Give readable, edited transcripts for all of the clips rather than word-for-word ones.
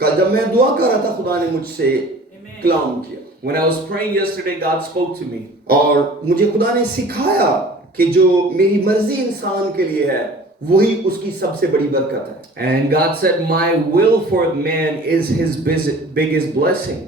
कल जब मैं दुआ कर रहा था खुदा ने मुझसे कलाम किया When I was praying yesterday, God spoke to me. और मुझे खुदा ने सिखाया कि जो मेरी मर्जी इंसान के लिए है वही उसकी सबसे बड़ी बरकत है। And God said, my will for man is his biggest blessing.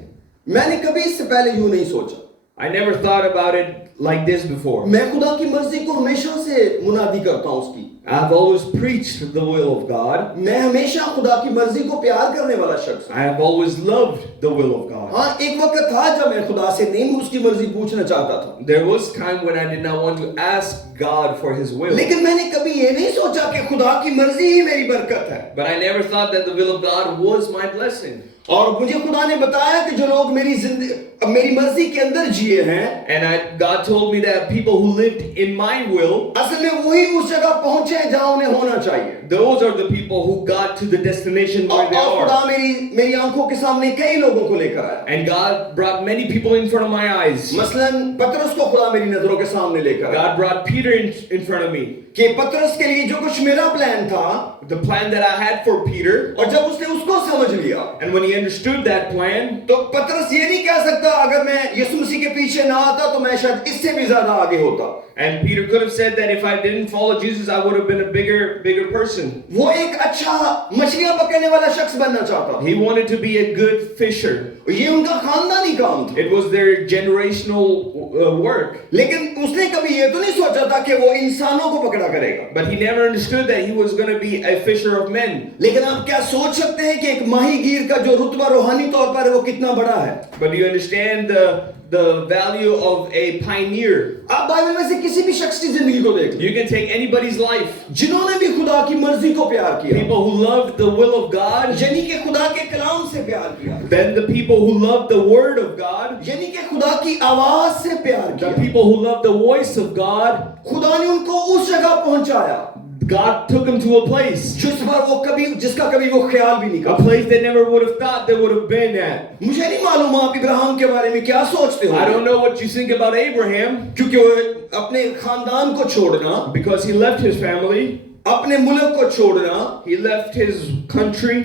मैंने कभी इससे पहले यूं नहीं सोचा। I never thought about it like this before. मैं खुदा की मर्जी को हमेशा से मुनादी करता हूं उसकी। I've always preached the will of God. मैं हमेशा खुदा की मर्जी को प्यार करने वाला शख्स I have always loved the will of God. हाँ, एक वक्त था जब मैं खुदा से नहीं उसकी मर्जी पूछना चाहता था। There was time when I did not want to ask God for his will. लेकिन मैंने कभी ये नहीं सोचा कि खुदा की मर्जी ही मेरी बरकत है। But I never thought that the will of God was my blessing. और मुझे खुदा ने बताया कि जो लोग मेरी मर्जी के अंदर जिए हैं, And God told me that people who lived in my will, असल में वही उस जगह पहुंचे जहां उन्हें होना चाहिए। those are the people who got to the destination where they और खुदा are. मेरी आंखों के सामने कई लोगों को लेकर आया। And God brought many people in front of my eyes. मसलन पतरस को खुदा मेरी नजरों के सामने लेकर आया God brought Peter in front of me. कि पतरस के लिए जो कुछ मेरा प्लान था, The plan that I had for Peter, और जब उसने उसको समझ लिया and when he understood that plan, तो पतरस ये नहीं कह सकता अगर मैं यीशु मसीह के पीछे ना आता तो मैं शायद इससे भी ज्यादा आगे होता। and Peter could have said that if I didn't follow Jesus, I would have been a bigger person. वो एक अच्छा मछलियां पकड़ने वाला शख्स बनना चाहता था। He wanted to be a good fisher. ये उनका खानदानी काम था। It was their generational work. लेकिन उसने कभी ये तो नहीं सोचा था कि वो इंसानों को पकड़ा करेगा। But he never understood that he was going to be a fisher of men. लेकिन आप क्या सोच सकते हैं कि एक माहीगीर का जो रुतबा रूहानी तौर पर है वो कितना बड़ा है? But do you understand the value of a pioneer? आप बाइबल में से किसी भी शख्स की जिंदगी को देख लो, You can take anybody's life. जिन्होंने भी खुदा की मर्जी को प्यार किया, People who loved the will of God, यानी कि खुदा के कलाम से प्यार किया, then the people who loved the word of God, यानी कि खुदा की आवाज से प्यार the किया, people who loved the voice of God, खुदा ने उनको उस जगह पहुंचाया God took them to a place. जिसका कभी वो ख्याल भी नहीं A करता। place they never would have thought they would have been at. मुझे नहीं मालूम आप इब्राहिम के बारे में क्या सोचते हो, I don't know what you think about Abraham, क्योंकि वो अपने खानदान को छोड़ना, because he left his family, अपने मुल्क को छोड़ना, he left his country.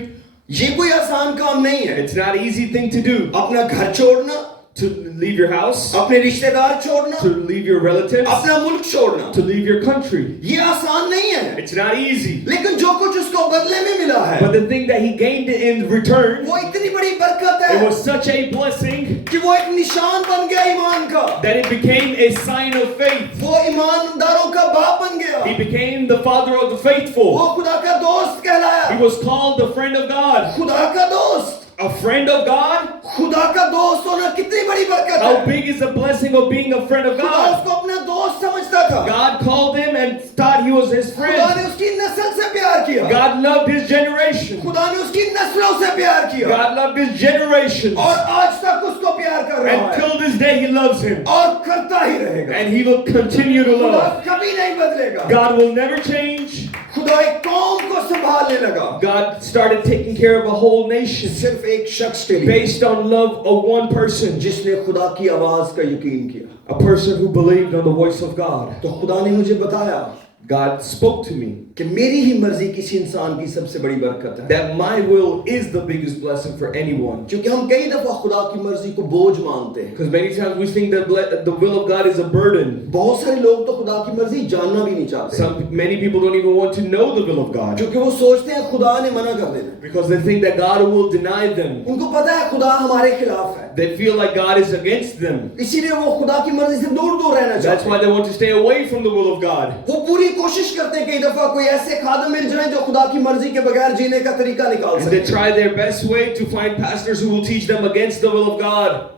ये कोई आसान काम नहीं है। It's not an easy thing to do. अपना घर छोड़ना, To leave your house, अपने रिश्तेदार छोड़ना, to leave your relatives, अपना मुल्क छोड़ना, to leave your country. ये आसान नहीं है। It's not easy. लेकिन जो कुछ उसको बदले में मिला है, But the thing that he gained in return, वो इतनी बड़ी बरकत it है was such a blessing कि वो एक निशान बन गया ईमान का। that it became a sign of faith. वो ईमानदारों का बाप बन गया। He became the father of the faithful. वो खुदा का दोस्त कहलाया। He was called the friend of God. खुदा का दोस्त, A friend of God? खुदा का दोस्त होना कितनी बड़ी बरकत How है। big is the blessing of being a friend of खुदा God? उसको अपना दोस्त समझता था। God called him and thought he was his खुदा friend. ने उसकी नस्ल से प्यार किया। God loved his generation. खुदा ने उसकी नस्लों से प्यार किया God loved his generations. और आज तक उसको प्यार कर रहा And है till this day he loves him. और करता ही रहेगा। And he will continue to खुदा love. कभी नहीं बदलेगा। God will never change. खुदा एक कौम को संभालने लगा God started taking care of a whole nation सिर्फ एक शख्स के लिए, based on love of one person. जिसने खुदा की आवाज का यकीन किया। A person who believed on the voice of God. तो खुदा ने मुझे बताया God spoke to me कि मेरी ही मर्जी किसी इंसान की सबसे बड़ी बरकत है। that my will is the biggest blessing for anyone. क्योंकि हम कई दफा खुदा की मर्जी को बोझ मानते हैं। Because many times we think that the will of God is a burden. बहुत सारे लोग तो खुदा की मर्जी जानना भी नहीं चाहते, Many people don't even want to know the will of God क्योंकि वो सोचते हैं खुदा ने मना कर देना। because they think that God will deny them. उनको पता है खुदा हमारे खिलाफ है, They feel like God is against them. इसीलिए वो खुदा की मर्जी से दूर दूर रहना That's चाहते why हैं। they want to stay away from the will of God. वो पूरी कोशिश करते हैं कई दफा कोई ऐसे खादम मिल जाए जो खुदा की मर्जी के बगैर जीने का तरीका निकाल And they सके, try their best way to find pastors who will teach them against the will of God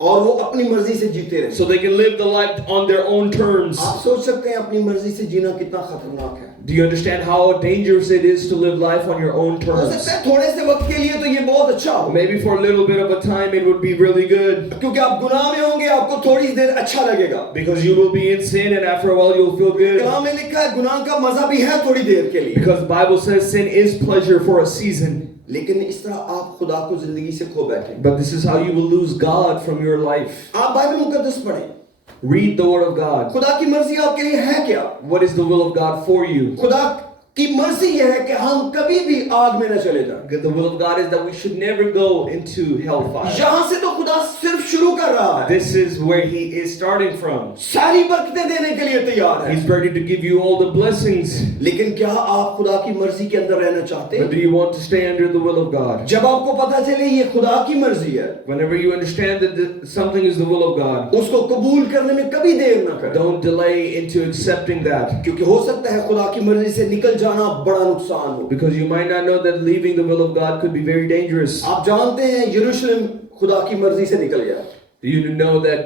और वो अपनी मर्जी से जीते रहे। so they can live the life on their own terms. आप सोच सकते हैं अपनी मर्जी से जीना कितना खतरनाक है। Do you understand how dangerous it is to live life on your own हो terms? सकता है थोड़े से वक्त के लिए तो ये बहुत अच्छा हो, Maybe for a little bit of a time it would be really good क्योंकि आप गुनाह में होंगे, आपको थोड़ी देर अच्छा लगेगा। because you will be in sin and after a while you'll feel good. कलाम में लिखा है गुनाह का मजा भी है थोड़ी देर के लिए, Because the Bible says sin is pleasure for a season. लेकिन इस तरह आप खुदा को जिंदगी से खो बैठे। But this is how you will lose God from your life. आप बाइबल मुकद्दस पढ़ें, Read the word of God. खुदा की मर्जी आपके लिए है क्या? What is the will of God for you? खुदा की मर्जी यह है कि हम कभी भी आग में न चले जाएं। The will of God is that we should never go into hellfire. यहां से तो खुदा सिर्फ शुरू कर रहा है, This is where He is starting from. सारी बरकतें देने के लिए तैयार है। He's ready to give you all the blessings. लेकिन क्या आप खुदा की मर्जी के अंदर रहना चाहते But हैं? do you want to stay under the will of God? जब आपको पता चले ये खुदा की मर्जी है, Whenever you understand that something is the will of God, उसको कबूल करने में कभी देर ना करें, don't delay into accepting that. क्योंकि हो सकता है खुदा की मर्जी से निकल जाना बड़ा नुकसान हो। Because you might not know that leaving the will of God could be very dangerous. आप जानते हैं यरूशलेम खुदा की मर्जी से निकल गया You know that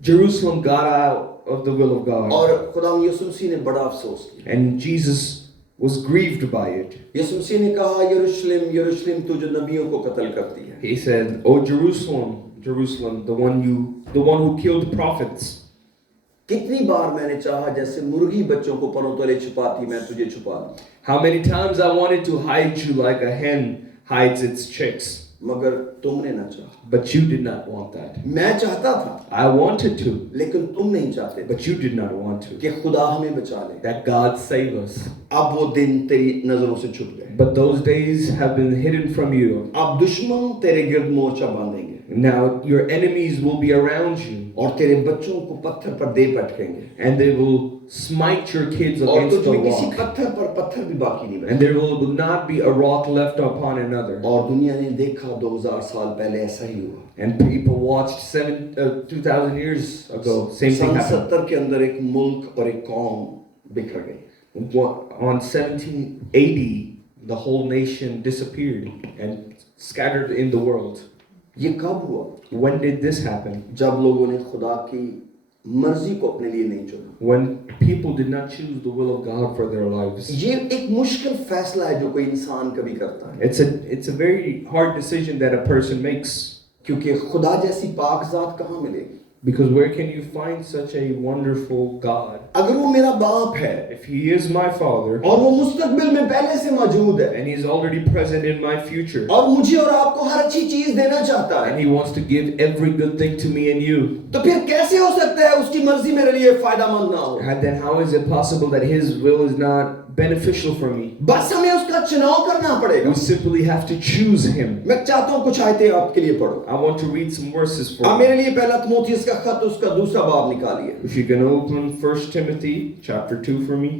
Jerusalem got out of the will of God. और खुदा यीशु मसीह ने बड़ा अफसोस किया। And Jesus was grieved by it. यीशु मसीह ने कहा, यरूशलेम यरूशलेम तू जो नबियों को कत्ल करती है। He said, "Oh Jerusalem, Jerusalem, the one who killed the prophets. कितनी बार मैंने चाहा जैसे मुर्गी बच्चों को परों तले छुपाती, मैं तुझे छुपा दूं, How many times I wanted to hide you like a hen hides its chicks, मगर तुमने ना चाहा। but you did not want that. मैं चाहता था, I wanted to, लेकिन तुम नहीं चाहते थे but you did not want to. कि खुदा हमें बचा ले। That God save us. अब वो दिन तेरी नजरों से छुप गए। But those days have been hidden from you. अब दुश्मन तेरे गिर्द मोर्चा बांधेंगे Now your enemies will be around you, और तेरे बच्चों को पत्थर पर दे पटकेंगे and they will smite your kids और against तुझ the में किसी rock, पत्थर पर पत्थर भी बाकी नहीं and बचे। there will not be a rock left upon another. और दुनिया ने देखा 2000 साल पहले ऐसा ही हुआ। And people watched 2,000 years ago, same thing सन happened. 70 के अंदर एक मुल्क और एक कौम बिखर गई। On 1780, the whole nation disappeared and scattered in the world. ये कब हुआ? When did this happen? जब लोगों ने खुदा की मर्जी को अपने लिए नहीं चुना। When people did not choose the will of God for their lives. ये एक मुश्किल फैसला है जो कोई इंसान कभी करता है, It's a very hard decision that a person makes, क्योंकि खुदा जैसी पाक ज़ात कहाँ मिलेगी? because where can you find such a wonderful God? अगर वो मेरा बाप है If He is my Father और वो मुस्तकबिल में पहले से मौजूद है and He is already present in my future, और मुझे और आपको हर अच्छी चीज देना चाहता and है, He wants to give every good thing to me and you, तो फिर कैसे हो सकता है उसकी मर्जी मेरे लिए फायदामंद ना हो? and then how is it possible that His will is not beneficial for me? बस हमें उसका चुनाव करना पड़ेगा। We simply have to choose Him. मैं चाहता हूँ कुछ आयतें आपके लिए पढ़ो। I want to read some verses for आप you. मेरे लिए पहला तिमोथियुस का खत उसका दूसरा बाब निकालिए If you can open 1 Timothy chapter 2 for me,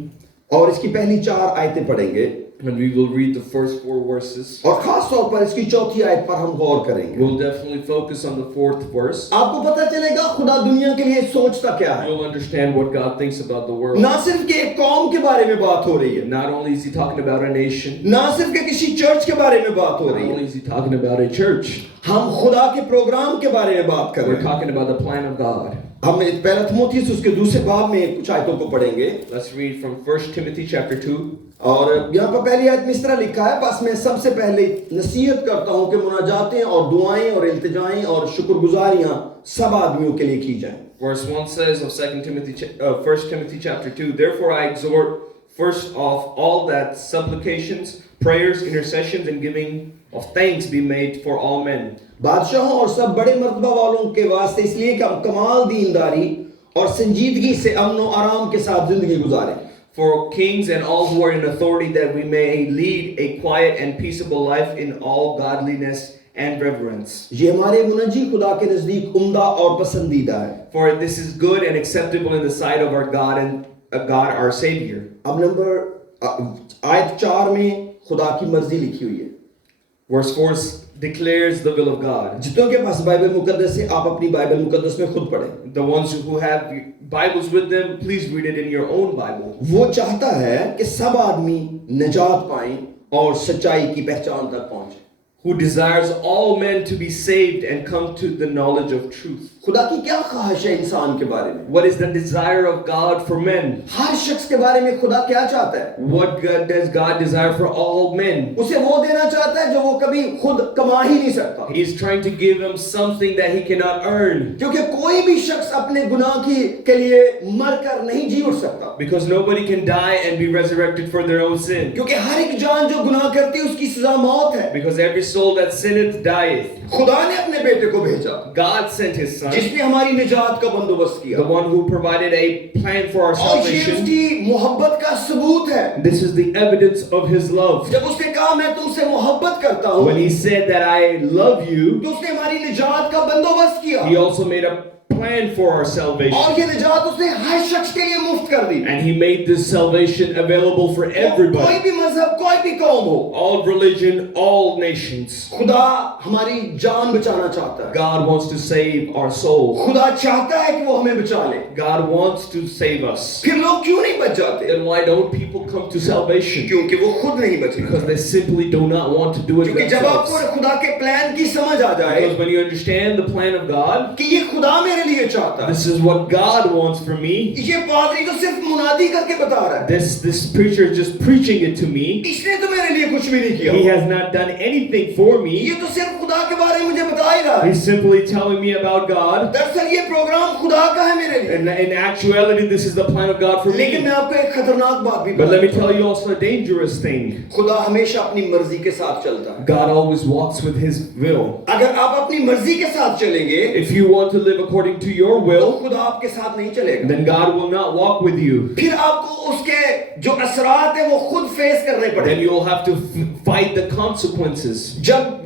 और इसकी पहली 4 आयतें पढ़ेंगे and we will read the first 4 verses. और खास तौर पर इसकी चौथी आयत पर हम गौर करेंगे। We'll definitely focus on the 4th verse. आपको पता चलेगा खुदा दुनिया के लिए सोचता क्या है। You'll understand what God thinks about the world. ना सिर्फ कि एक कौम के बारे में बात हो रही है, Not only is He talking about a nation, ना सिर्फ कि किसी चर्च के बारे में बात हो not रही है, only is He talking about a church, हम खुदा के प्रोग्राम के बारे में बात कर we're रहे हैं। talking about the plan of God. हम पहला तिमोथियुस उसके दूसरे बाब में कुछ आयतों को पढ़ेंगे Let's read from 1 Timothy chapter 2. और यहाँ पर पहली आयत में इस तरह लिखा है, बस मैं सबसे पहले नसीहत करता हूँ कि मुनाजातें और दुआएं और इल्तिजाएं और शुक्रगुजारियां सब आदमियों के लिए की जाएं। Verse 1 says of 1 Timothy chapter 2, therefore I exhort first of all that supplications, prayers, intercessions, and giving of thanks be made for all men. बादशाहों और सब बड़े मर्तबा वालों के वास्ते इसलिए कि हम कमाल दीनदारी और संजीदगी से अमन और आराम के साथ जिंदगी गुजारें। For kings and all who are in authority, that we may lead a quiet and peaceable life in all godliness and reverence. ये हमारे मुनज्जी खुदा के नजदीक उम्दा और पसंदीदा है। For this is good and acceptable in the sight of our God and God our Savior. अब नंबर आयत 4 में खुदा की मर्जी लिखी हुई है। Verse 4 declares the will of God. जितनों के पास बाइबल मुकद्दस है, आप अपनी बाइबल मुकद्दस में खुद पढ़ें। The ones who have Bibles with them, please read it in your own Bible. वो चाहता है कि सब आदमी निजात पाएं और सच्चाई की पहचान तक पहुंचे। Who desires all men to be saved and come to the knowledge of truth. खुदा की क्या ख्वाहिश है इंसान के बारे में? What is the desire of God for men? हर शख्स के बारे में खुदा क्या चाहता है? What does God desire for all men? उसे वो देना चाहता है जो वो कभी खुद कमा ही नहीं सकता। He is trying to give him something that he cannot earn. क्योंकि कोई भी शख्स अपने गुनाह के लिए मरकर नहीं जी उठ सकता। Because nobody can die and be resurrected for their own sin. क्योंकि हर एक जान जो गुनाह करती है उसकी सजा मौत है। Because every soul that sinneth dieth. खुदा ने अपने बेटे को भेजा, God sent his son, जिसने हमारी निजात का बंदोबस्त किया, the one who provided a plan for our और ये salvation. उसकी मोहब्बत का सबूत है। This is the evidence of his love. जब उसने कहा मैं तुमसे मोहब्बत करता हूँ, When he said that I love you, तो उसने हमारी निजात का बंदोबस्त किया, he also made a plan for our और salvation. ये निजात उसने हर शख्स के लिए मुफ्त कर दी। And he made this salvation available for कोई everybody. भी मजहब, कोई भी कौम हो, All religion, all nations. खुदा हमारी जान बचाना चाहता है। God wants to save our soul. खुदा चाहता है कि वो हमें बचा ले। God wants to save us. फिर लोग क्यों नहीं बच जाते? Then why don't people come to salvation? क्योंकि वो खुद नहीं बचना Because चाहते। they simply do not want to do it क्योंकि जब आपको themselves. खुदा के प्लान की समझ आ जाए Because when you understand the plan of God, कि ये खुदा मेरे लिए चाहता है, this is what God wants for me. ये पादरी तो सिर्फ मुनादी करके बता रहा है, This preacher is just preaching it to me. इसने तो मेरे लिए कुछ भी नहीं किया, He has not done anything for ये me. तो सिर्फ खुदा के बारे में मुझे बता ही रहा है। He's simply telling me about God. दरअसल ये प्रोग्राम खुदा का है मेरे लिए। And in actuality, this is the plan of God for लेकिन me. मैं आपको एक खतरनाक बात भी But let me बताता tell हूं। you also a dangerous thing. खुदा हमेशा अपनी मर्जी के साथ चलता है। God always walks with His will. अगर आप अपनी मर्जी के साथ चलेंगे, If you want to live according to your तो will, खुदा आपके साथ नहीं चलेगा। then God will not walk with you. फिर आपको उसके जो असरात है वो खुद फेस करने Then पड़ेंगे। you'll have to fight the consequences. जब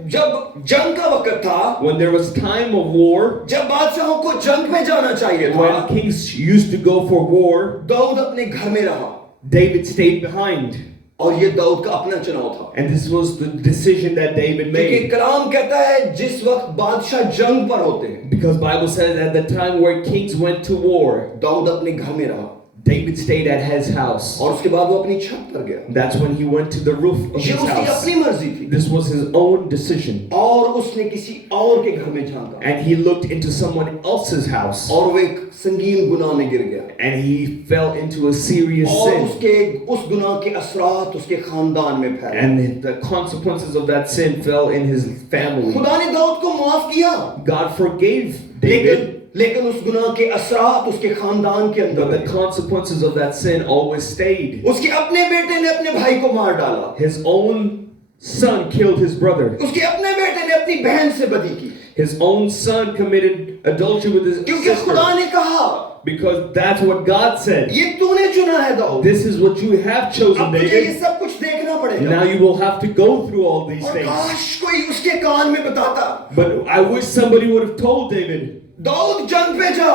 जंग का वक्त था, When there was time of war, जब बादशाहों को जंग में जाना चाहिए था, when kings used to go for war, Dawood अपने घर में रहा, David stayed behind. और ये दाऊद का अपना चुनाव था। And this was the decision that David क्योंकि made. कलाम कहता है जिस वक्त बादशाह जंग पर होते हैं, Because Bible says at the time where kings went to war, Dawood अपने घर में रहा, David stayed at his house. और उसके बाद वो अपनी छत पर गया। That's when he went to the roof of ये his उसकी house. अपनी मर्जी थी, This was his own decision. और उसने किसी और के घर में झांका, And he looked into someone else's house. और वो एक संगीन गुनाह में गिर गया, And he fell into a serious और sin. उसके उस गुनाह के असरात उसके खानदान में फैले। And the consequences of that sin fell in his family. खुदा ने दाऊद को माफ किया, God forgave David, लेकिन उस गुनाह के असरात उसके खानदान के अंदर but the रहे। consequences of that sin always stayed. उसके अपने बेटे ने अपने भाई को मार डाला, His own son killed his brother. उसके अपने बेटे ने अपनी बहन से बदी की, His own son committed adultery with his क्योंकि खुदा sister. ने कहा Because that's what God said. ये तूने चुना है Dawood, This is what you have chosen, अब तुझे ये David. सब कुछ देखना पड़ेगा। Now you will have to go through all these और things. काश कोई उसके कान में बताता, But I wish somebody would have told David, Dawood जंग पे जा,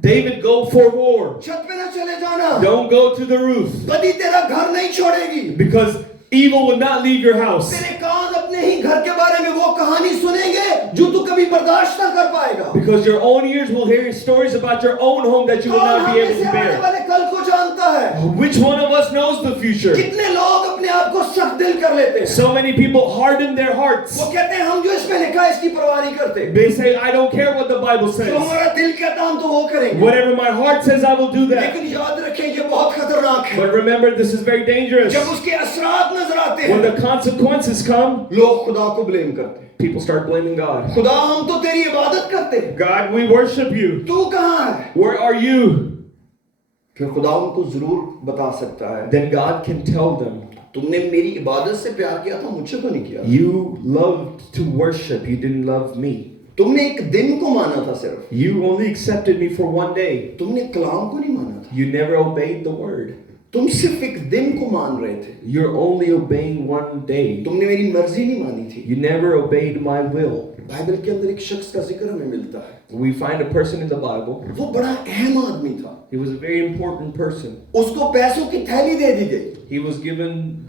David, go for war. छत पे ना चले जाना, Don't go to the roof. बदी तेरा घर नहीं छोड़ेगी। Because evil will not leave your house. तेरे कान अपने ही घर के बारे में वो कहानी सुनेंगे जो तू कभी बर्दाश्त ना कर पाएगा। Because your own ears will hear stories about your own home that you will कौन not हम be में able से to आने bear. वाले कल को जानता है? Which one of us knows the future? कितने लोग अपने आप को सख्त दिल कर लेते हैं। So many people harden their hearts. वो कहते हैं हम जो इसमें लिखा है इसकी परवाह नहीं करते, They say, I don't care what the Bible जो says. हमारा दिल कहता हम तो वो करेंगे। Whatever my heart says, I will do that. लेकिन याद रखें ये बहुत खतरनाक है। But remember, this is very dangerous. जब उसके असरात नजर आते When हैं, the consequences come, लोग खुदा को ब्लेम करते हैं। people start blaming God. खुदा हम तो तेरी इबादत करते हैं, God, we worship you. तू कहाँ है? Where are you? फिर खुदा उनको जरूर बता सकता है, Then God can tell them, तुमने मेरी इबादत से प्यार किया था, मुझसे तो नहीं किया। you loved to worship, you didn't love me. तुमने एक दिन को माना था सिर्फ, You only accepted me for one day. तुमने कलाम को नहीं माना था, You never obeyed the word. तुम सिर्फ एक दिन को मान रहे थे, You're only obeying one day. तुमने मेरी मर्जी नहीं मानी थी। You never obeyed my will. Bible के अंदर एक शख्स का जिक्र हमें मिलता है, We find a person in the Bible. वो बड़ा अहम आदमी था, He was a very important person. उसको पैसों की थैली दे दी गई He was given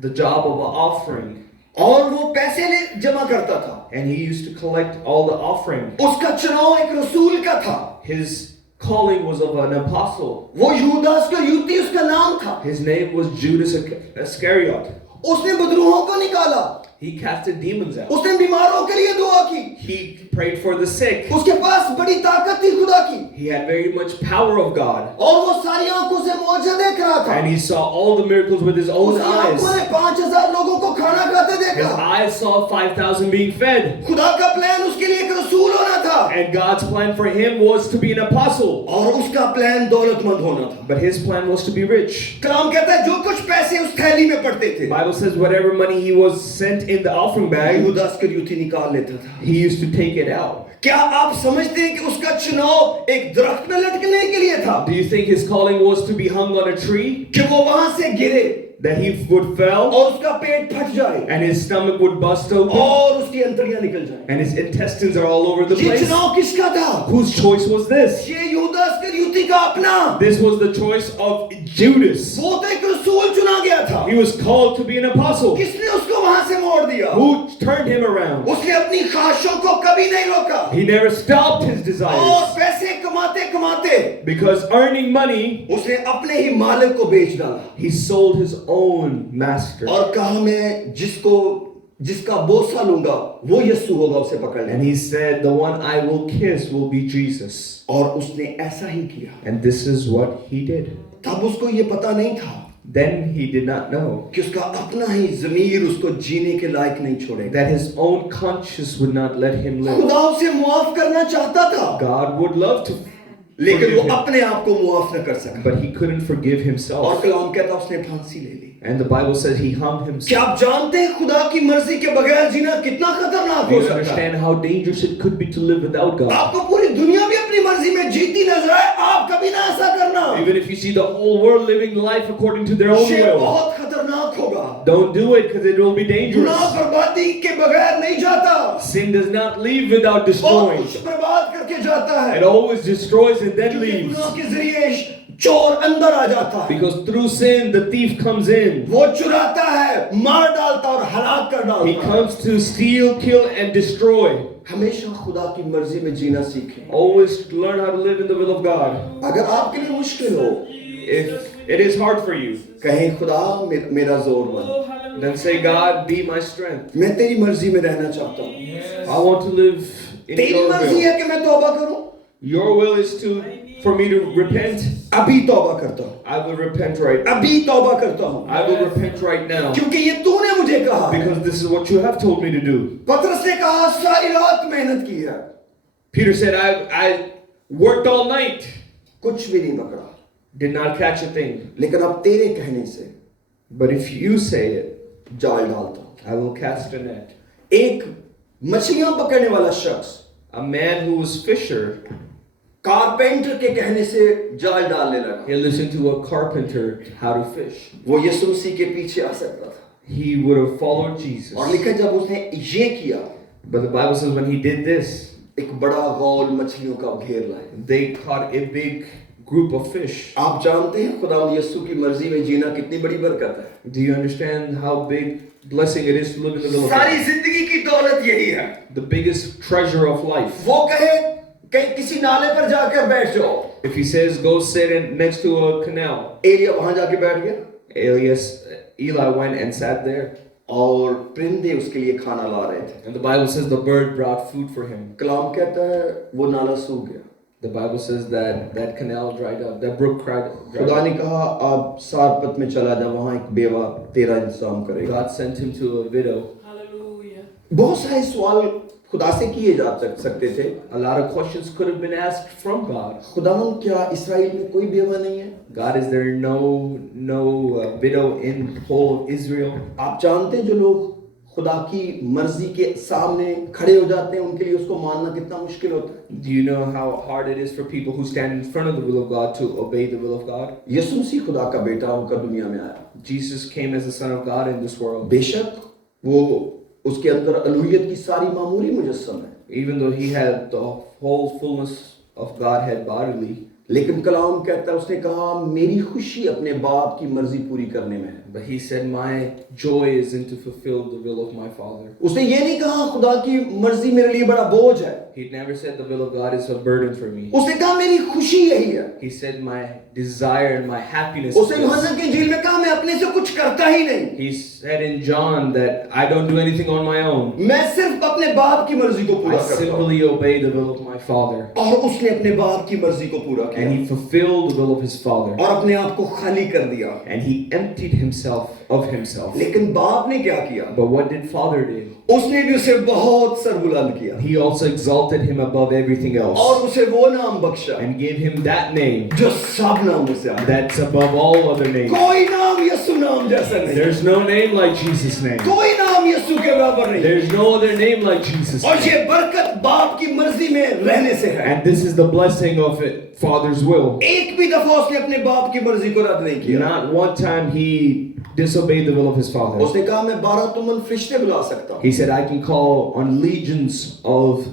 the job of an offering, और वो पैसे ले जमा करता था। and he used to collect all the offering. उसका चुनाव एक रसूल का था, His calling was of an apostle. वो यूदास का यूती उसका नाम था। His name was Judas Iscariot. उसने बदरूहों को निकाला, He casted demons out. उसने बीमारों के लिए दुआ की, He prayed for the sick. उसके पास बड़ी ताकत थी खुदा की, He had very much power of God. और वो सारी आंखों से मौजूद देख रहा था। And he saw all the miracles with his own उसकी आंखों ने eyes. 5000 लोगों को खाना खाते His देखा। eyes saw 5,000 being fed. खुदा का प्लान उसके लिए एक रसूल होना था, And God's plan for him was to be an apostle. और उसका प्लान दौलतमंद होना था। But his plan was to be rich. कलाम कहता है जो कुछ पैसे उस थैली में पड़ते थे, The Bible says whatever money he was sent in the offering bag, यहूदा इस्करियोती निकाल लेता था। he used to take it out. क्या आप समझते हैं कि उसका चुनाव एक दरख्त में लटकने के लिए था? Do you think his calling was to be hung on a tree? कि वो वहां से गिरे That he would fall और उसका पेट फट जाए and his stomach would bust open और उसकी अंतड़ियां निकल जाए? and his intestines are all over the ये place? चुनाव किसका था? Whose choice was this? ये यहूदा इस्करियोती का अपना। This was the choice of Judas. वो तो एक रसूल चुना गया था। He was called to be an apostle. किसने उसको वहां से मोड़ दिया? Who turned him around? उसने अपनी ख्वाहिशों को कभी नहीं रोका He never stopped his और desires पैसे कमाते कमाते because earning money, उसने अपने ही मालिक को बेच डाला he sold his own master. और कहा मैं जिसका बोसा लूंगा वो यीशु होगा, उसे पकड़ And लेना। he said, the one I will kiss will be Jesus. और उसने ऐसा ही किया। And this is what he did. तब उसको ये पता नहीं था Then he did not know कि उसका अपना ही ज़मीर उसको जीने के लायक नहीं छोड़ेगा। that his own conscience would not let him live. खुदा उसे मुआफ करना चाहता था God would love to लेकिन forgive वो him, अपने आप को मुआफ न कर सका but he couldn't forgive और himself. कलाम कहता उसने फांसी ले ली। And the Bible says he hung क्या himself. आप जानते हैं खुदा की मर्जी के बगैर जीना कितना खतरनाक Do हो you सकता है? understand how dangerous it could be to live without God? आपको पूरी दुनिया भी अपनी मर्जी में जीती नजर आए, आप कभी ना ऐसा करना। Even if you see the whole world living life according to their own ये will, बहुत खतरनाक होगा। don't do it because it will be गुनाह dangerous. बर्बादी के बगैर नहीं जाता, Sin does not leave without बहुत destroying. कुछ बर्बाद करके जाता है। It always destroys and then क्योंकि leaves. गुनाह के जरिए चोर अंदर आ जाता है, Because through sin, the thief comes in. वो चुराता है, मार डालता और हलाक कर He डालता है। comes to steal, kill, and destroy. हमेशा खुदा की मर्जी में जीना सीखें। Always learn how to live in the will of God. अगर आपके लिए मुश्किल हो, If it is hard for you, कहें खुदा मेरा जोर बन, then say, God, be my strength. मैं तेरी मर्जी में रहना चाहता हूँ। I want to live in तेरी your मर्जी will. है कि मैं तौबा करूं, Your will is for me to repent. अभी तौबा करता हूं, I will repent right now. अभी तौबा करता हूं, I will repent right now. क्योंकि ये तूने मुझे कहा। Because this is what you have told me to do. पतरस ने कहा सारी रात मेहनत की है, Peter said, I worked all night, कुछ भी नहीं पकड़ा, did not catch a thing. लेकिन अब तेरे कहने से But if you say it, जाल डालता हूं। I will cast a net. एक मछलियां पकड़ने वाला शख्स A man who was fisher, carpenter के कहने से जाल डालने लगा। he listened to a carpenter how to fish. वो यीशु मसीह के पीछे आ सकता था He would have followed Jesus. और लिखा जब उसने ये किया, But the Bible says when he did this, एक बड़ा गौल मछलियों का घेर लाए। they caught a big group of fish. आप जानते हैं खुदा यीशु की मर्जी में जीना कितनी बड़ी बरकत है। Do you understand how big blessing it is to live in the will of सारी God? जिंदगी की दौलत यही है। The biggest treasure of life. वो कहे कहीं किसी नाले पर जाकर बैठ जाओ, If he says go sit next to a canal, Elia वहां जाके बैठ गया Eli went and sat there. और परिंदे उसके लिए खाना ला रहे थे। And the Bible says the bird brought food for him. कलाम कहता है वो नाला सूख गया। The Bible says that canal dried up, that brook dried खुदा up. ने कहा आप सारपत में चला जा, वहां एक बेवा तेरा इंतजाम करेगा। God sent him to a widow. बहुत सारे सवाल खुदा से किए जा सकते थे। A lot of questions could have been asked from God. खुदावन क्या इस्राएल में कोई बेवा नहीं है? God, is there no widow in whole of Israel? आप जानते हैं जो लोग खुदा की मर्जी के सामने खड़े हो जाते हैं उनके लिए उसको मानना कितना मुश्किल होता है। Do you know how hard it is for people who stand in front of the will of God to obey the will of God? यीशु मसीह खुदा का बेटा होकर दुनिया में आया। Jesus came as the Son of God in this world. बेशक वो उसके अंदर अलूहियत की सारी मामूली मुजस्सम है, Even though he had the whole fullness of Godhead bodily, लेकिन कलाम कहता है उसने कहा मेरी खुशी अपने बाप की मर्जी पूरी करने में है। but he said, my joy is in to fulfill the will of my Father. उसने ये नहीं कहा खुदा की मर्जी मेरे लिए बड़ा बोझ है, He never said the will of God is a burden for me. उसने कहा मेरी खुशी यही है। He said, my desire and my happiness is उसने this. यूहन्ना की इंजील में कहा मैं अपने से कुछ करता ही नहीं, He said in John that I don't do anything on my own. मैं सिर्फ अपने बाप की मर्जी को I पूरा करता हूँ। simply obey the will of my Father. और उसने अपने बाप की मर्जी को पूरा And किया he fulfilled the will of his Father. और अपने आप को खाली कर दिया। And he emptied himself of himself. लेकिन बाप ने क्या किया? But what did Father do? उसने भी उसे बहुत सरबुलंद किया He also exalted him above everything और else उसे वो नाम बख्शा and gave him that name जो सब नामों से आगे। that's above all other names. कोई नाम यीशु नाम जैसा नहीं, There's no name like Jesus' name. कोई नाम यीशु यीशु के बराबर नहीं। There's no other name like Jesus. और ये बरकत बाप की मर्जी में रहने से है। And this is the blessing of it, Father's will. एक भी दफा उसने अपने बाप की मर्जी को रद्द नहीं किया। Not one time he disobeyed the will of his Father. उसने कहा मैं 12 तुमन फरिश्ते बुला सकता हूँ He said, I can call on legions of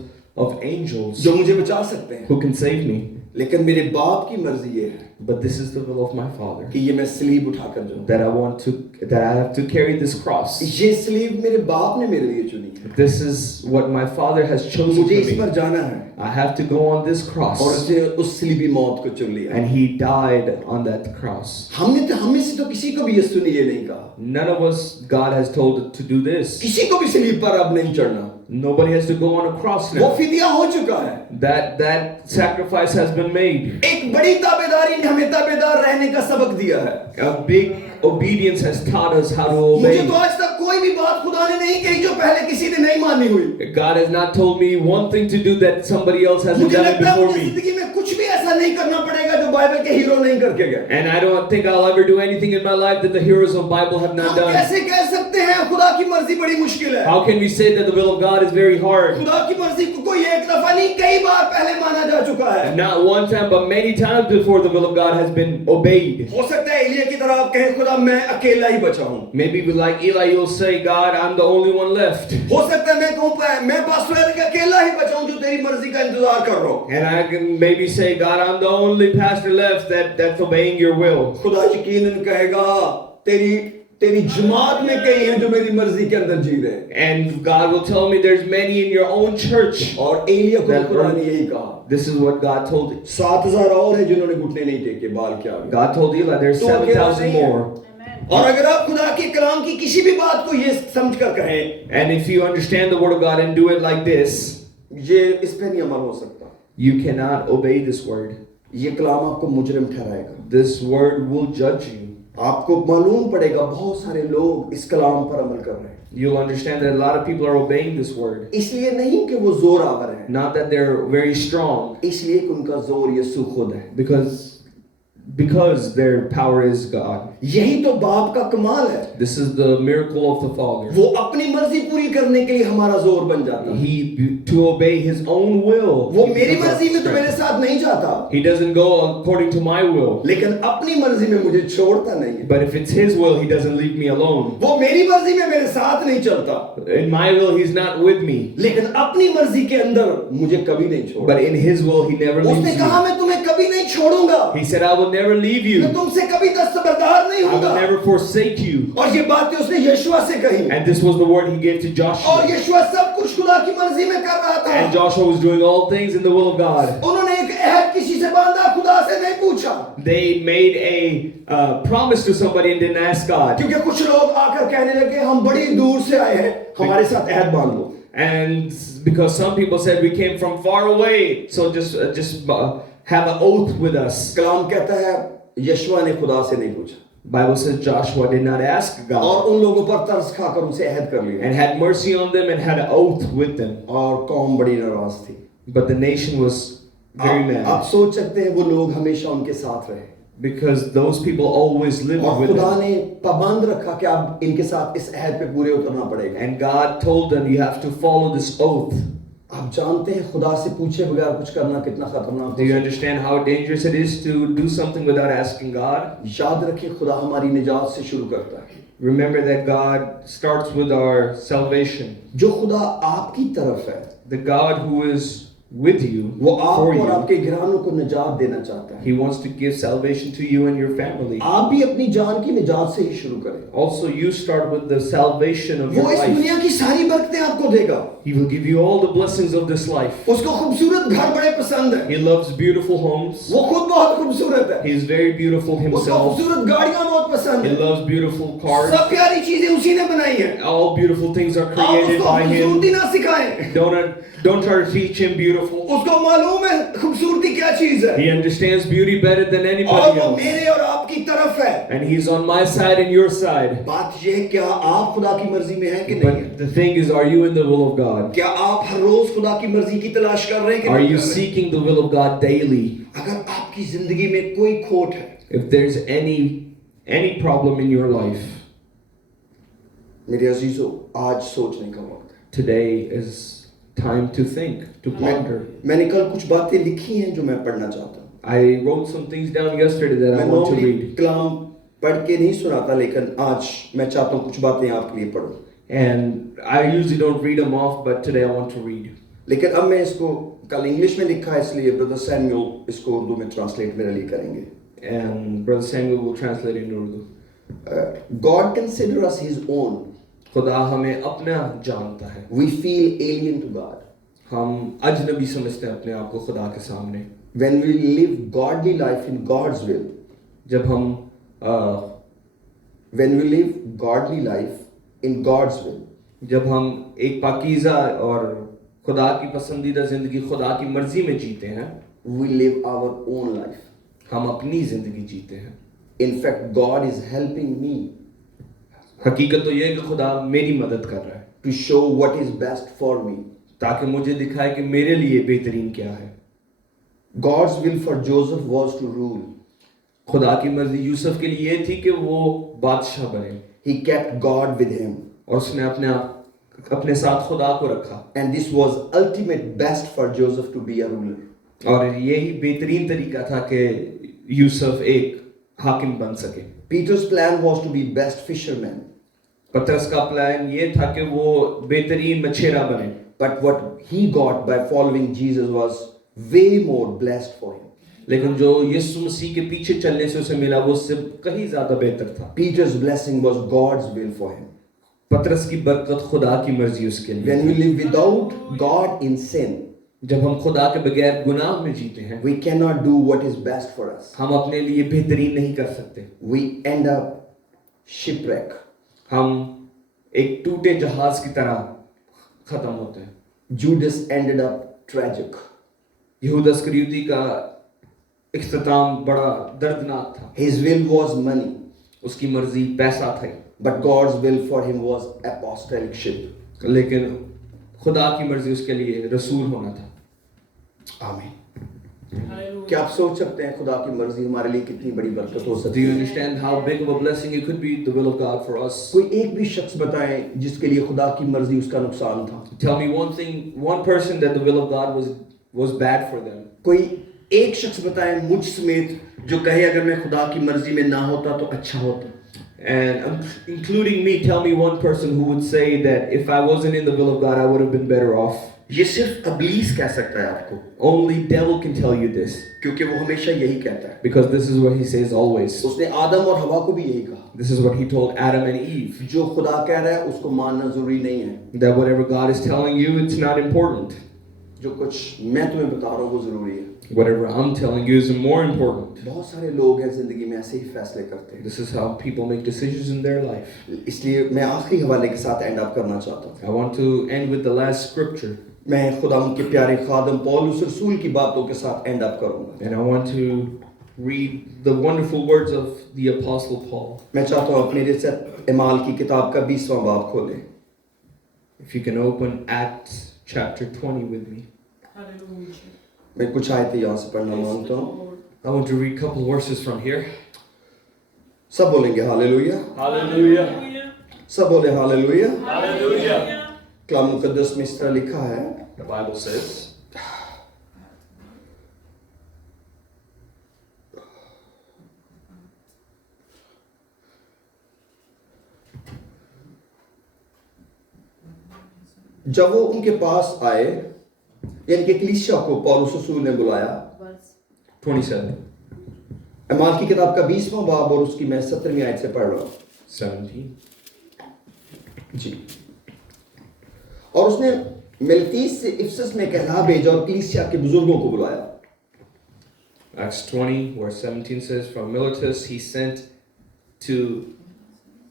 angels जो मुझे बचा सकते हैं, who can save me. लेकिन मेरे बाप की मर्जी ये है But this is the will of my Father, कि ये मैं सलीब उठाकर जाऊं। that I have to carry this cross. ये सलीब मेरे बाप ने मेरे लिए चुनी है। This is what my Father has chosen for मुझे इस me. पर जाना है I have to go on this और cross. उसने उस सलीबी मौत को चुन लिया। And he died on that cross. हम में से तो किसी को भी यीशु ने ये नहीं कहा, None of us, God has told to do this. किसी को भी सलीब पर अब नहीं चढ़ना। Nobody has to go on a cross वो now. फिदिया हो चुका है। That sacrifice has been made. एक बड़ी ताबेदारी ने हमें ताबेदार रहने का सबक दिया है। A big obedience has taught us how to मुझे obey. तो आज तक कोई भी बात खुदा ने नहीं कही जो पहले किसी ने नहीं मानी हुई। God has not told me one thing to do that somebody else hasn't मुझे done it लगता है before मुझे me. जिंदगी में कुछ भी ऐसा नहीं करना पड़ेगा जो बाइबल के हीरो नहीं करके गए। And I don't think I'll ever do anything in my life that the heroes of Bible have not हम done. कैसे कह सकते हैं खुदा की मर्जी बड़ी मुश्किल है? How can we say that the will of God is very hard? खुदा की मर्जी को कोई एक दफा नहीं कई बार पहले माना जा चुका है। Not one time, but many times before the will of God has been obeyed. हो सकता है एलिया की तरह आप कहें खुदा मैं अकेला ही बचा हूँ। Maybe like Eli, you'll say, God, I'm the only one left. हो सकता है मैं कहूँ मैं पास्टर का अकेला ही बचा हूँ जो तेरी मर्जी का इंतजार कर रहा हूँ। And I can maybe say, God, I'm the only pastor left that's obeying your will. खुदा यकीनन कहेगा तेरी जमात में कई हैं जो मेरी मर्जी के अंदर जी रहे हैं। And God will tell me there's many in your own church. और एलिया को खुदा ने यही कहा। This is what God told him. 7,000 और हैं जिन्होंने घुटने नहीं टेके बाल के आगे। God told Eli, there's तो अकेला 7,000 नहीं है। more. और अगर आप खुदा के कलाम की किसी भी बात को ये समझकर कहें, And if you understand the word of God and do it like this, ये इस पे नहीं अमल हो सकता। you cannot obey this word. ये कलाम आपको मुजरिम ठहराएगा। This word will judge you. आपको मालूम पड़ेगा बहुत सारे लोग इस कलाम पर अमल कर रहे हैं। You'll understand that a lot of people are obeying this word. इसलिए नहीं कि वो जोर आवर है, Not that they're very strong, इसलिए कि उनका जोर यीशु खुद है। because their power is God. यही तो बाप का कमाल है। This is the miracle of the Father. वो अपनी मर्जी पूरी करने के लिए हमारा जोर बन जाता है। To obey His own will. वो मेरी मर्जी में तो मेरे साथ नहीं जाता, He doesn't go according to my will. लेकिन अपनी मर्जी में मुझे छोड़ता नहीं है। But if it's His will, He doesn't leave me alone. वो मेरी मर्जी में मेरे साथ नहीं चलता, In my will, He's not with me. लेकिन अपनी मर्जी के अंदर मुझे कभी नहीं छोड़ता। But in His will, He never leaves उसने me. कहा मैं तुम्हें कभी नहीं छोड़ूंगा, He said, I will never leave मैं you. तुमसे कभी दस्तबरदार नहीं I will हूँगा। never forsake you. और ये बातें उसने यीशुआ से कही, And this was the word He gave to और Joshua. यीशुआ सब कुछ खुदा की मर्जी में कर रहा था। And Joshua was doing all things in the will of God. उन्होंने एक अहद किसी से बांधा, खुदा से नहीं पूछा, They made a promise to somebody and didn't ask God. क्योंकि कुछ लोग आकर कहने लगे हम बड़ी दूर से आए हैं, हमारे साथ अहद बांध लो। And because some people said we came from far away, so just have an oath with us. कलाम कहता है यीशुआ ने खुदा से नहीं पूछा, Bible says Joshua did not ask और God उन लोगों पर तरस खाकर उनसे अहद कर लिया, and had mercy on them and had an oath with them. और कौम बड़ी नाराज थी। But the nation was very आप mad सोच सकते हैं वो लोग हमेशा उनके साथ रहे, because those people always lived और with खुदा them. ने पाबंद रखा कि आप इनके साथ इस अहद पे पूरे उतरना पड़ेगा। And God told them, you have to follow this oath. आप जानते हैं खुदा से पूछे बगैर कुछ करना कितना खतरनाक Do you है। understand how dangerous it is to do something without asking God? याद रखिए खुदा हमारी निजात से शुरू करता है। Remember that God starts with our salvation. जो खुदा आपकी तरफ है, The God who is with you, वो for आपको और you, आपके घरानों को निजात देना चाहता है। He wants to give salvation to you and your family. आप भी अपनी जान की निजात से ही शुरू करें। Also, you start with the salvation of your वो इस life. दुनिया की सारी बरकतें आपको देगा। He will give you all the blessings of this life. उसको खूबसूरत घर बड़े पसंद है, He loves beautiful homes. वो खुद बहुत खूबसूरत है, He is very beautiful उसको himself. खूबसूरत गाड़ियां बहुत पसंद He है, loves beautiful cars. सब प्यारी चीजें उसी ने बनाई है। All beautiful things are आप created उसको by खूबसूरती Him. ना सिखाएं, Don't try to teach Him beautiful. उसको मालूम है खूबसूरती क्या चीज है, He understands beauty better than और anybody वो else. मेरे और आपकी तरफ है। And He's on my side and your side. बात ये है, क्या आप खुदा की मर्जी में हैं कि नहीं है? But the thing is, are you in the will of God? क्या आप हर रोज खुदा की मर्जी की तलाश कर रहे हैं कि Are नहीं you कर रहे हैं? seeking the will of God daily? अगर आपकी जिंदगी में कोई खोट है, If there's any problem in your life, मेरे अजीजों, आज सोचने का वक्त है। Today is time to think, to ponder. मैंने कल कुछ बातें लिखी हैं जो मैं पढ़ना चाहता हूँ। I wrote some things down yesterday that I मैं want to नॉर्मली read. कलाम पढ़ के नहीं सुनाता, लेकिन आज मैं चाहता हूँ कुछ बातें आपके लिए पढूं। And I usually don't read them off, but today I want to read. लेकिन अब मैं इसको कल इंग्लिश में लिखा है, इसलिए ब्रदर सैमुअल इसको उर्दू में ट्रांसलेट मेरे लिए करेंगे। And Brother Samuel will translate it in Urdu. God consider us His own. खुदा हमें अपना जानता है। We feel alien to God. हम अजनबी समझते हैं अपने आप को खुदा के सामने। When we live godly life in God's will, जब हम when we live godly life in God's will, जब हम एक पाकीज़ा और खुदा की पसंदीदा जिंदगी खुदा की मर्जी में जीते हैं, we live our own life. हम अपनी जिंदगी जीते हैं। In fact, God is helping me हकीकत तो ये है कि खुदा मेरी मदद कर रहा है to show what is best for me. ताकि मुझे दिखाए कि मेरे लिए बेहतरीन क्या है। God's will for Joseph was to rule. खुदा की मर्जी यूसुफ के लिए ये थी कि वो बादशाह बने He kept God with him. और उसने अपने साथ खुदा को रखा। And this was ultimate best for Joseph to be a ruler. और यही बेहतरीन तरीका था कि यूसुफ एक हाकिम बन सके। Peter's plan was to be best fisherman. पतरस का प्लान ये था कि वो बेहतरीन मछेरा बने। But what he got by following Jesus was way more blessed for him. लेकिन जो यीशु मसीह के पीछे चलने से उसे मिला वो उससे कहीं ज्यादा बेहतर था। Peter's blessing was God's will for him. पतरस की बरकत खुदा की मर्जी उसके लिए। When we live without God in sin, जब हम खुदा के बगैर गुनाह में जीते हैं, we cannot do what is best for us. हम अपने लिए बेहतरीन नहीं कर सकते। We end up shipwreck. हम एक टूटे जहाज की तरह खत्म होते हैं। Judas ended up tragic. यहूदा इस्करियोती का इख्तिताम बड़ा दर्दनाक था। His will was money, उसकी मर्जी पैसा था, but God's will for him was apostleship. लेकिन खुदा की मर्जी उसके लिए रसूल होना था। आमीन। क्या आप सोच सकते हैं खुदा की मर्जी हमारे लिए कितनी बड़ी बरकत हो Do सकती you है? understand how big of a blessing it could be, the will of God for us? कोई एक भी शख्स बताएं जिसके लिए खुदा की मर्जी उसका नुकसान था। Tell me one thing, one person that the will of God was bad for them. कोई एक शख्स बताएं मुझ समेत जो कहे अगर मैं खुदा की मर्जी में ना होता तो अच्छा होता। And including me, tell me one person who would say that if I wasn't in the will of God, I would have been better off. ये सिर्फ अबलीस कह सकता है आपको, Only devil can tell you this, क्योंकि वो हमेशा यही कहता है। because this is what he says always. उसने आदम और हवा को भी यही कहा, This is what he told Adam and Eve, जो खुदा कह रहा है उसको मानना जरूरी नहीं है, that whatever God is telling you, it's not important. जो कुछ मैं तुम्हें बता रहा हूँ वो जरूरी है। Whatever I'm telling you is more important. बहुत सारे लोग हैं जिंदगी में ऐसे ही फैसले करते हैं, This is how people make decisions in their life. इसलिए मैं आखिरी हवाले के साथ एंड अप करना चाहता हूँ। I want to end with the last scripture, मैं खुदा के प्यारे खादम पौलुस रसूल की बातों के साथ एंड अप करूंगा। and I want to read the wonderful words of the Apostle Paul. मैं चाहता हूँ अपने रिसत इमाल की किताब का 20वां बाब खोलें। If you can open Acts chapter 20 with me. मैं कुछ आयतें यहाँ से पढ़ना मांगता हूँ। I want to read a couple verses from here. सब बोलेंगे हालेलुया, Hallelujah. सब बोले हालेलुया। Hallelujah. कलाम मुकद्दस में इस तरह लिखा है, The Bible says, जब वो उनके पास आए, यानी कि कलीसिया को पौलुस रसूल ने बुलाया। 27. इमाल की किताब का 20वां बाब और उसकी मैं 17वीं आयत से पढ़ रहा हूँ 17. जी। और उसने मिलतीस से इफसस में कहला भेजा और कलीसिया के बुजुर्गों को बुलाया। Acts 20, verse 17 says, From Miletus he sent to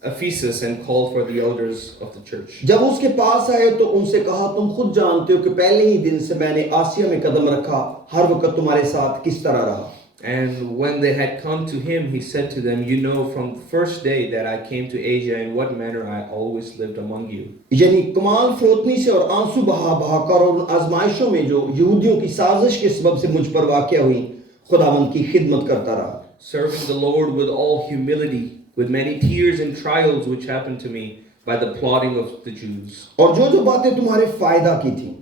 Ephesus and called for the elders of the church. जब उसके पास आए तो उनसे कहा, तुम खुद जानते हो कि पहले ही दिन से मैंने आसिया में कदम रखा, हर वक्त तुम्हारे साथ किस तरह रहा। And when they had come to him, he said to them, You know from the first day that I came to Asia in what manner I always lived among you. यानी कमाल फरोतनी से और आंसू बहाकर और उन आजमाइशों में जो यहूदियों की साजिश के सबब से मुझ पर वाक़या हुई, खुदावंद की खिदमत करता रहा। Serving the Lord with all humility, with many tears and trials which happened to me, by the plotting of the Jews. और जो बातें तुम्हारे फायदा की थी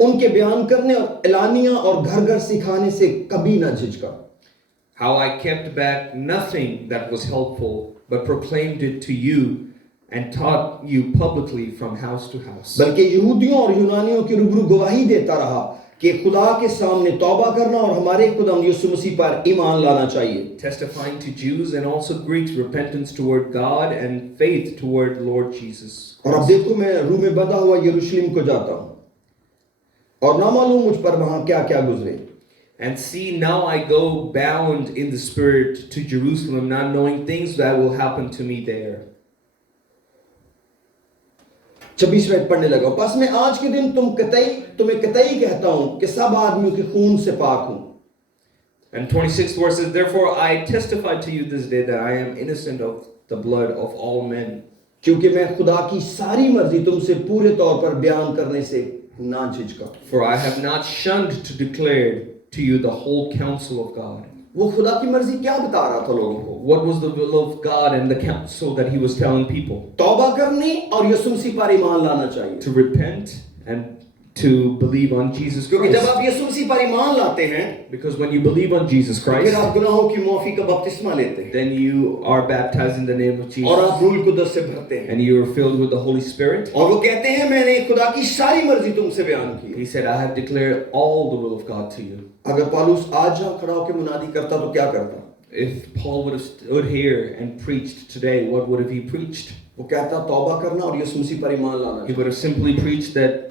उनके बयान करने और एलानिया और घर घर सिखाने से कभी ना झिझका. How I kept back nothing that was helpful, but proclaimed it to you and taught you publicly from house to house. बल्कि यहूदियों और यूनानियों की रूबरू गवाही देता रहा कि खुदा के सामने तौबा करना और हमारे खुदावंद यीशु मसीह पर ईमान लाना चाहिए. Testifying to Jews and also Greeks repentance toward God and faith toward Lord Jesus. और अब देखो मैं रूह में बंधा हुआ यरूशलेम को जाता हूँ और ना मालूम मुझ पर वहां क्या क्या गुजरे. And see, now I go bound in the spirit to Jerusalem, not knowing things that will happen to me there. 26 मिनट पढ़ने लगा. बस मैं आज के दिन तुम्हें कतई कहता हूं कि सब आदमियों के खून से पाक हूं. And 26th verse says, therefore I testify to you this day that I am innocent of the blood of all men. क्योंकि मैं खुदा की सारी मर्जी तुमसे पूरे तौर पर बयान करने से ना झिझका. For I have not shunned to declare to you the whole counsel of God. वो खुदा की मर्जी क्या बता रहा था लोगों को? What was the will of God and the counsel that he was telling people? तौबा करनी और यीशु मसीह पर ईमान लाना चाहिए. To repent and to believe on Jesus क्योंकि जब Christ. आप यीशु मसीह पर ईमान लाते हैं Because when you believe on Jesus फिर Christ, आप गुनाहों की माफी का बपतिस्मा लेते हैं then you are baptized in the name of और आप Jesus रूह कुदस से भरते हैं. and you are filled with the Holy Spirit. और वो कहते हैं मैंने खुदा की सारी मर्जी तुमसे बयान की. He said, I have declared all the will of God to you. अगर पौलुस आज यहाँ खड़ा होकर मुनादी करता तो क्या करता? If Paul would have stood here and preached today, what would have he preached? वो कहता तौबा करना और यीशु मसीह पर ईमान लाना. He would have simply preached that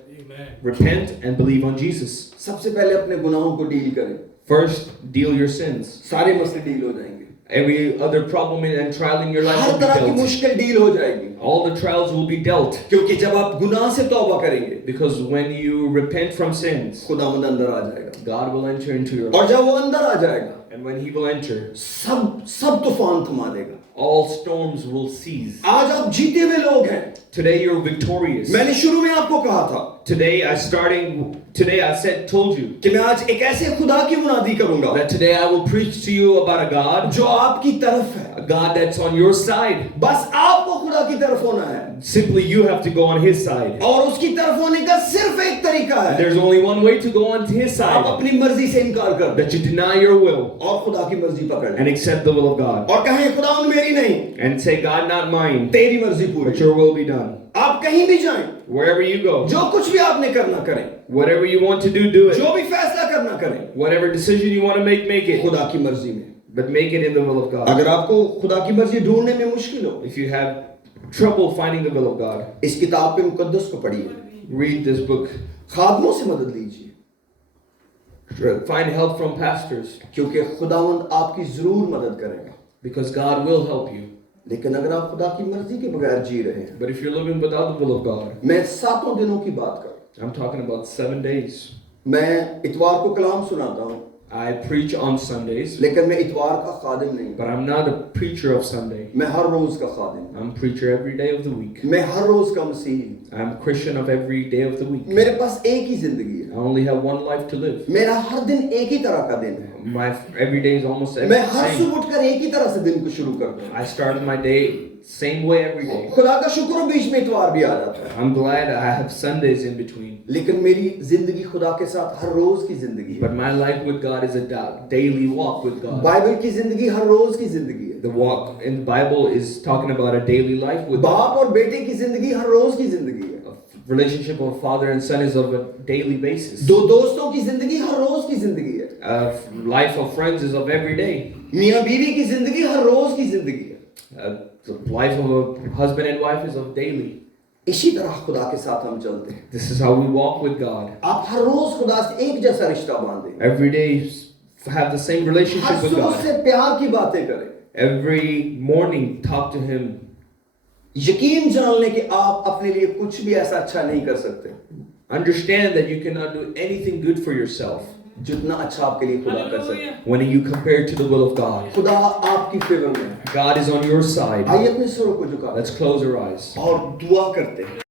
repent and believe on Jesus. सबसे पहले अपने गुनाहों को डील करें. First, deal your sins. सारे मसले डील हो जाएंगे. Every other problem and trial in your life her will be तरह की dealt. मुश्किल डील हो जाएगी. All the trials will be dealt. क्योंकि जब आप गुनाह से तौबा करेंगे Because when you repent from sins, खुदावंद अंदर आ जाएगा. God will enter into your और life. जब वो अंदर आ जाएगा And when he will enter, सब तूफान थमा देगा. all storms will cease. आज आप जीते हुए लोग हैं. Today you're victorious. मैंने शुरू में आपको कहा था Today I told you कि मैं आज एक ऐसे खुदा की मुनादी करूंगा that today I will preach to you about a God, जो आपकी तरफ है. a God that's on your side. बस आपको खुदा की तरफ होना है Simply you have to go on his side. और उसकी तरफ होने का सिर्फ एक तरीका है. There's only one way to go on to his आप side. अपनी मर्जी से इनकार कर दें That you deny your will और खुदा की मर्जी पकड़ लें and accept the will of God. और कहें खुदावंद मेरी नहीं And say, God, not mine, तेरी मर्जी पूरी. but your will be done. आप कहीं भी जाएं Wherever you go, जो कुछ भी आपने करना करें whatever you want to do it. जो भी फैसला करना करें Whatever decision you want to make it. खुदा की मर्जी में. But make it in the will of God. अगर आपको खुदा की मर्जी ढूंढने में मुश्किल हो If you have trouble finding the will of God, इस किताब पे मुकद्दस को पढ़िए. read this book. खादमों से मदद लीजिए Find help from pastors क्योंकि खुदावंद आपकी जरूर मदद करेगा. because God will help you. लेकिन अगर आप खुदा की मर्जी के बगैर जी रहे हैं, But if you're living without the will of God, मैं 7 दिनों की बात कर, I'm talking about 7 days. मैं इतवार को कलाम सुनाता हूँ I preach on Sundays, लेकिन मैं इतवार का खादिम नहीं. but I'm not a preacher of Sunday. मैं हर रोज का खादिम. I'm a preacher every day of the week. मैं हर रोज का मसीही. I'm a Christian of every day of the week. मेरे पास एक ही जिंदगी है. I only have one life to live. मेरा हर दिन एक ही तरह का दिन है. My every day is almost every मैं हर same. सुबह उठकर एक ही तरह से दिन को शुरू करता हूँ. I start my day same way every day. खुदा का शुक्र हो बीच में इतवार भी आ जाता है. I'm glad I have Sundays in between. लेकिन मेरी जिंदगी खुदा के साथ हर रोज की जिंदगी है. But my life with God is a daily walk with God. Bible की जिंदगी हर रोज की जिंदगी है. The walk in the Bible is talking about a daily life with God. बाप और बेटे की जिंदगी हर रोज की जिंदगी है. A relationship of father and son is of a daily basis. दो दोस्तों की जिंदगी हर रोज की जिंदगी है. A life of friends is of every day. मियाँ बीवी की जिंदगी हर रोज की जिंदगी है. The life of a husband and wife is of daily. इसी तरह खुदा के साथ हम चलते हैं. This is how we walk with God. आप हर रोज खुदा से एक जैसा रिश्ता बांधें. Every day have the same her relationship with सुबह God. से प्यार की बातें करें. Every morning talk to Him. यकीन जान लें कि आप अपने लिए कुछ भी ऐसा अच्छा नहीं कर सकते Understand that you cannot do anything good for yourself जितना अच्छा आपके लिए खुदा कर सकते हैं. when you compare to the will of God. खुदा आपकी फेवर में है. God is on your side. आइए अपने सरों को झुका Let's close our eyes. और दुआ करते हैं.